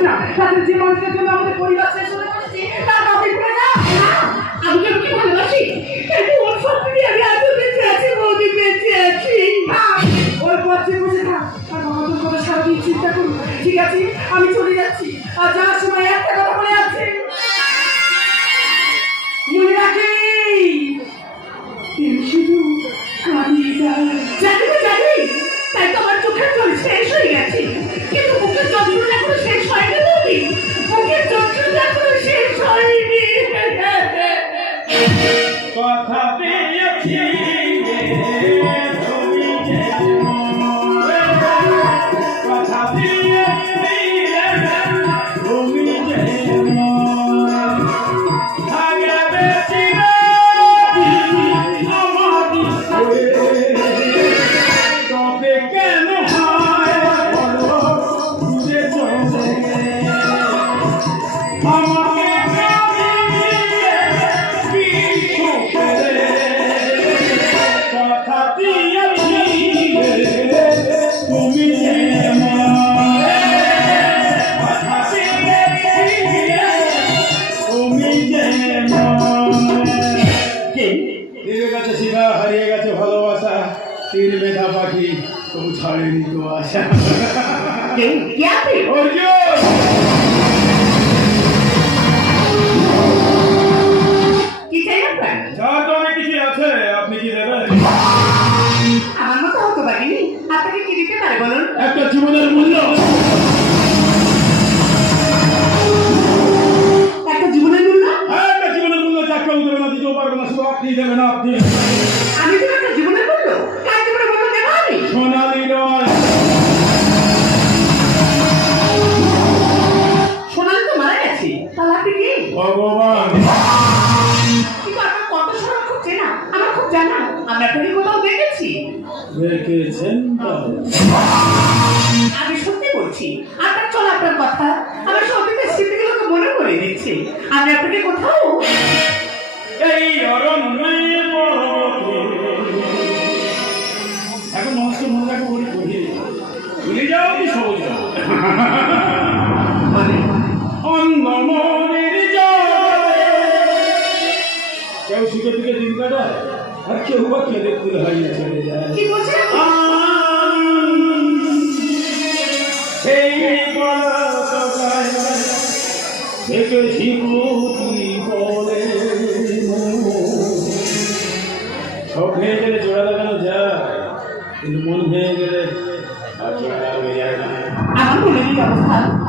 না তাদের যে মানুষের জন্য আমাদের পরিবার শেষ হয়ে যাচ্ছে তার কাউকে ভুলে যা না আমি কি ওকে ভালোবাসি কিন্তু ওর সত্যি আমি আজও বেঁচে আছি বৌদি বেঁচে আছি ওই পথে বসে থাক আর মহাজন করে সারাদিন চিন্তা করুন ঠিক আছে আমি চলে যাচ্ছি আর যাওয়ার সময় একটা কথা বলে যাচ্ছি মনে রাখি শুধু কাঁদিয়ে যায় জানি তাই তো আমার চোখের জল শেষ হয়ে গেছে কিন্তু বুকের যন্ত্রণা এখনো শেষ হয়নি বৌদি বুকের যন্ত্রণা এখনো শেষ হয়নি কথা পেয়েছি কথা পেয়েছি তুমি কেন হয় কথা দিয়েছি তুমি হারিয়ে গেছে ভালোবাসা তীর মেধা পাখি তবু ছাড়েনি তো আশা কিছু আছে আপনি কি দেবেন আমার মতো হতো বাকিনি আপনাকে কি দিতে পারে বলুন একটা জীবনের মূল্য একটা জীবনের মূল্য একটা জীবনের মূল্য যা কেউ দেবে না দিতেও পারবে না শুধু আপনি দেবেন আপনি আমি তো একটা জীবনের মূল্য কার জীবনের মূল্য দেবো আমি সোনালি নয় সোনালি তো মারা গেছে তাহলে আপনি কি ভগবান কিন্তু আপনার কত সোনা খুব চেনা আমার খুব জানা আমি আপনাকে কোথাও দেখেছি দেখেছেন আমি সত্যি বলছি আপনার চল আপনার কথা আমার সত্যিকার স্মৃতিগুলোকে মনে করে দিচ্ছে আমি আপনাকে কোথাও এই অরণ্যে এখন নষ্ট মনে রাখো বলি ভুলে যাও কি সহজ মানে অন্ধমনের কেউ সুখে থেকে দিন কাটায় আর কেউ বা কেঁদে ফুল হারিয়ে চলে যায় কি বলছেন দেখেছি তুই বলে সব ভেঙে গেলে জোড়া লাগানো যায় কিন্তু মন ভেঙে গেলে আর জোড়া লাগানো যায় না আমার মনের অবস্থা